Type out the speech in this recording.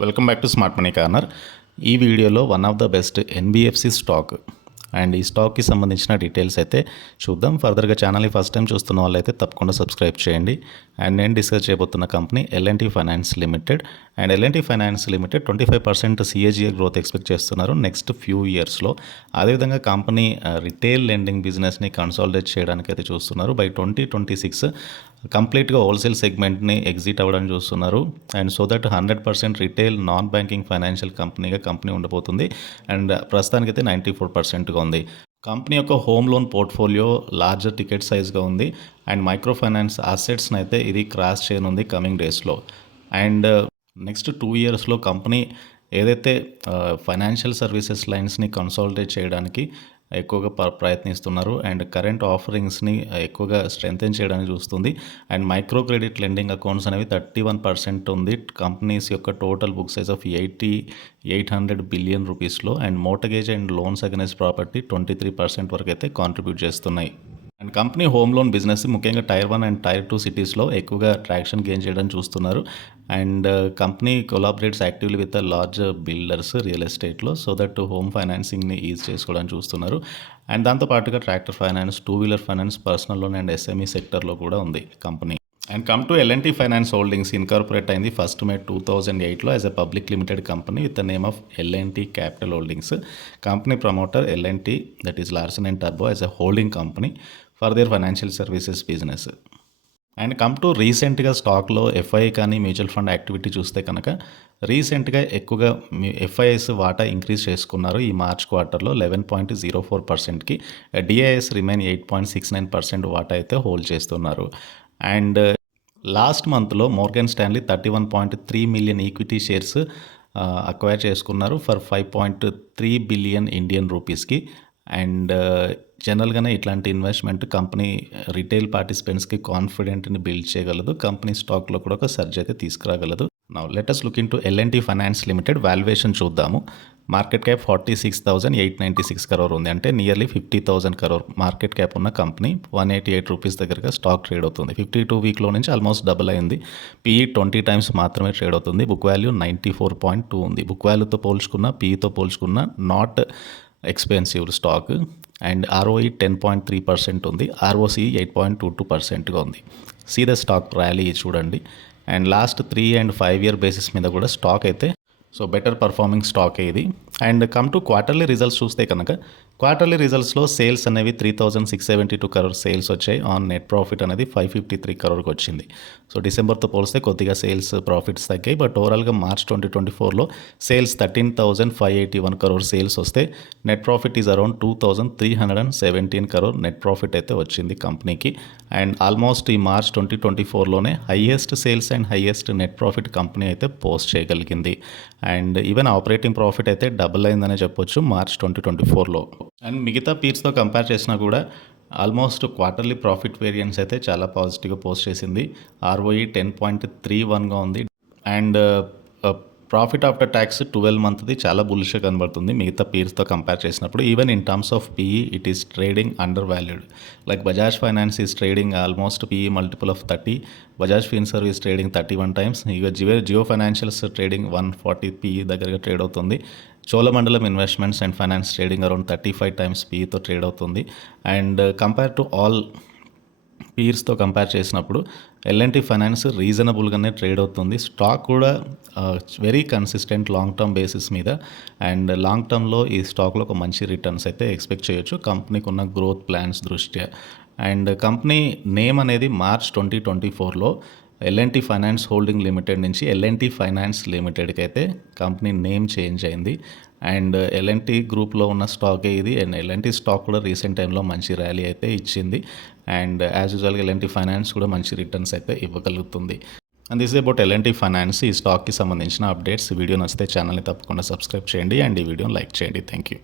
Welcome back to smart money corner. ఈ వీడియోలో one of the best NBFC stock and ఈ స్టాక్కి సంబంధించిన డీటెయిల్స్ అయితే చూద్దాం. ఫర్దర్గా ఛానల్ని ఫస్ట్ టైం చూస్తున్న వాళ్ళైతే తప్పకుండా సబ్స్క్రైబ్ చేయండి. అండ్ నేను డిస్కస్ చేయబోతున్న company L and T finance limited. And L and T finance limited 25% CAGR growth expect చేస్తున్నారు నెక్స్ట్ ఫ్యూ ఇయర్స్లో. అదేవిధంగా కంపెనీ రిటైల్ లెండింగ్ బిజినెస్ని కన్సాలిడేట్ చేయడానికి అయితే చూస్తున్నారు. బై 2026 కంప్లీట్గా హోల్సేల్ సెగ్మెంట్ని ఎగ్జిట్ అవ్వడానికి చూస్తున్నారు. And so that 100% retail non banking financial company ఉండబోతుంది. అండ్ ప్రస్తుతానికైతే 94%గా ఉంది. కంపెనీ యొక్క home loan portfolio larger ticket సైజ్గా ఉంది. అండ్ మైక్రో ఫైనాన్స్ అసెట్స్ని అయితే ఇది క్రాస్ చేయనుంది కమింగ్ డేస్లో. అండ్ నెక్స్ట్ 2 ఇయర్స్లో కంపెనీ ఏదైతే ఫైనాన్షియల్ సర్వీసెస్ లైన్స్ని కన్సాలిడేట్ చేయడానికి ఎక్కువగా ప్రయత్నిస్తున్నారు. అండ్ కరెంట్ ఆఫరింగ్స్ని ఎక్కువగా స్ట్రెంథెన్ చేయడానికి చూస్తుంది. And micro credit lending accounts అనేవి 31% ఉంది కంపెనీస్ యొక్క total book size of 800 billion రూపీస్లో. And mortgage and loans against property 23% వరకు అయితే కాంట్రిబ్యూట్ చేస్తున్నాయి. And company home loan business ముఖ్యంగా టైర్ 1 అండ్ టైర్ 2 సిటీస్లో ఎక్కువగా ట్రాక్షన్ గెయిన్ చేయడం చూస్తున్నారు. And company collaborates actively with large builders real ఎస్టేట్లో సో దట్ హోమ్ ఫైనాన్సింగ్ని ఈజ్ చేసుకోవడానికి చూస్తున్నారు. అండ్ దాంతోపాటుగా tractor finance, 2 wheeler finance, personal loan and SME సెక్టర్లో కూడా ఉంది company. And come to L and T finance holdings incorporate అయింది 1 May 2008లో as a public limited company with the name of L and T capital holdings. Company promoter L and T, that is Larsen and టర్బో as a holding company for their financial services business. And come to రీసెంట్గా స్టాక్లో FII కానీ mutual fund activity చూస్తే కనుక రీసెంట్గా ఎక్కువగా FIIs వాటా increase చేసుకున్నారు ఈ మార్చ్ క్వార్టర్లో 11.04%కి. డిఐఎస్ రిమైన్ 8.69% వాటా అయితే హోల్డ్ చేస్తున్నారు. అండ్ లాస్ట్ మంత్లో Morgan Stanley 31.3 million equity shares acquire చేసుకున్నారు ఫర్ 5.3 బిలియన్ ఇండియన్ రూపీస్కి. అండ్ జనరల్గానే ఇట్లాంటి ఇన్వెస్ట్మెంట్ కంపెనీ రిటైల్ పార్టిసిపెంట్స్కి కాన్ఫిడెంట్ని బిల్డ్ చేయగలదు. కంపెనీ స్టాక్లో కూడా ఒక సర్జ్ అయితే తీసుకురాగలదు. Now let us look into L and T finance limited valuation చూద్దాము. మార్కెట్ క్యాప్ 46,896 crore ఉంది. అంటే నియర్లీ 50,000 crore మార్కెట్ క్యాప్ ఉన్న కంపెనీ 188 రూపీస్ దగ్గరగా స్టాక్ ట్రేడ్ అవుతుంది. 52 వీక్లో నుంచి ఆల్మోస్ట్ డబుల్ అయింది. పిఈ 20 times మాత్రమే ట్రేడ్ అవుతుంది. బుక్ వాల్యూ 94.2 ఉంది. బుక్ వాల్యూతో పోల్చుకున్న, పిఈతో పోల్చుకున్న not expensive stock. And ROE 10.3% ఉంది. ఆర్ఓసిఈ 8.22%గా ఉంది. సీ ద స్టాక్ ర్యాలీ చూడండి. And last 3 and 5 year basis మీద కూడా స్టాక్ అయితే సో బెటర్ పర్ఫార్మింగ్ స్టాక్ ఇది. And come to quarterly results చూస్తే కనుక క్వార్టర్లీ రిజల్ట్స్లో సేల్స్ అనేవి 3,672 crore సేల్స్ వచ్చాయి. ఆన్ నెట్ ప్రాఫిట్ అనేది 553 crore వచ్చింది. సో డిసెంబర్తో పోలిస్తే కొద్దిగా సేల్స్ ప్రాఫిట్స్ తగ్గాయి. బట్ ఓవరాల్గా మార్చ్ 2024లో సేల్స్ 13,581 crore సేల్స్ వస్తే net profit is around 2,317 crore net profit అయితే వచ్చింది కంపెనీకి. అండ్ ఆల్మోస్ట్ ఈ మార్చ్ 2024లోనే highest sales and highest net profit company అయితే పోస్ట్ చేయగలిగింది. అండ్ ఈవెన్ ఆపరేటింగ్ ప్రాఫిట్ అయితే డబుల్ అయిందనే చెప్పొచ్చు మార్చ్ 2024లో. అండ్ మిగతా పీర్స్తో కంపేర్ చేసినా కూడా ఆల్మోస్ట్ క్వార్టర్లీ ప్రాఫిట్ వేరియన్స్ అయితే చాలా పాజిటివ్గా పోస్ట్ చేసింది. ఆర్ఓఈ 10.31గా ఉంది. అండ్ ప్రాఫిట్ ఆఫ్టర్ ట్యాక్స్ 12 monthది చాలా బుల్లిష్గా కనబడుతుంది మిగతా పీర్స్తో కంపేర్ చేసినప్పుడు. Even in terms of PE it is trading undervalued. Like Bajaj Finance is trading almost PE multiple of 30, Bajaj Finserv is trading 31 times. ఇక జియో ఫైనాన్షియల్స్ ట్రేడింగ్ 140 పీఈ దగ్గరగా ట్రేడ్ అవుతుంది. Cholamandalam Investments and Finance trading around 35 times పీఈతో trade అవుతుంది. And compare to all పీర్స్తో compare చేసినప్పుడు L&T finance రీజనబుల్గానే trade అవుతుంది. Stock కూడా very consistent long term basis మీద. అండ్ లాంగ్ టర్మ్లో ఈ స్టాక్లో ఒక మంచి రిటర్న్స్ అయితే ఎక్స్పెక్ట్ చేయొచ్చు కంపెనీకి ఉన్న గ్రోత్ ప్లాన్స్ దృష్ట్యా. అండ్ కంపెనీ నేమ్ అనేది మార్చ్ 2024లో ఎల్ఎన్టీ ఫైనాన్స్ హోల్డింగ్ లిమిటెడ్ నుంచి ఎల్ఎన్టీ ఫైనాన్స్ లిమిటెడ్కి అయితే కంపెనీ నేమ్ చేంజ్ అయింది. అండ్ ఎల్ఎన్టీ గ్రూప్లో ఉన్న స్టాకే ఇది. అండ్ ఎల్ఎన్టీ స్టాక్ కూడా రీసెంట్ టైంలో మంచి ర్యాలీ అయితే ఇచ్చింది. అండ్ యాజ్ యూజువల్గా ఎల్ఎన్టీ ఫైనాన్స్ కూడా మంచి రిటర్న్స్ అయితే ఇవ్వగలుగుతుంది. And this about LNT Finance. ఈ స్టాక్కి సంబంధించిన అప్డేట్స్. వీడియో నచ్చితే ఛానల్ని తప్పకుండా సబ్స్క్రైబ్ చేయండి అండ్ ఈ వీడియోని లైక్ చేయండి. Thank you.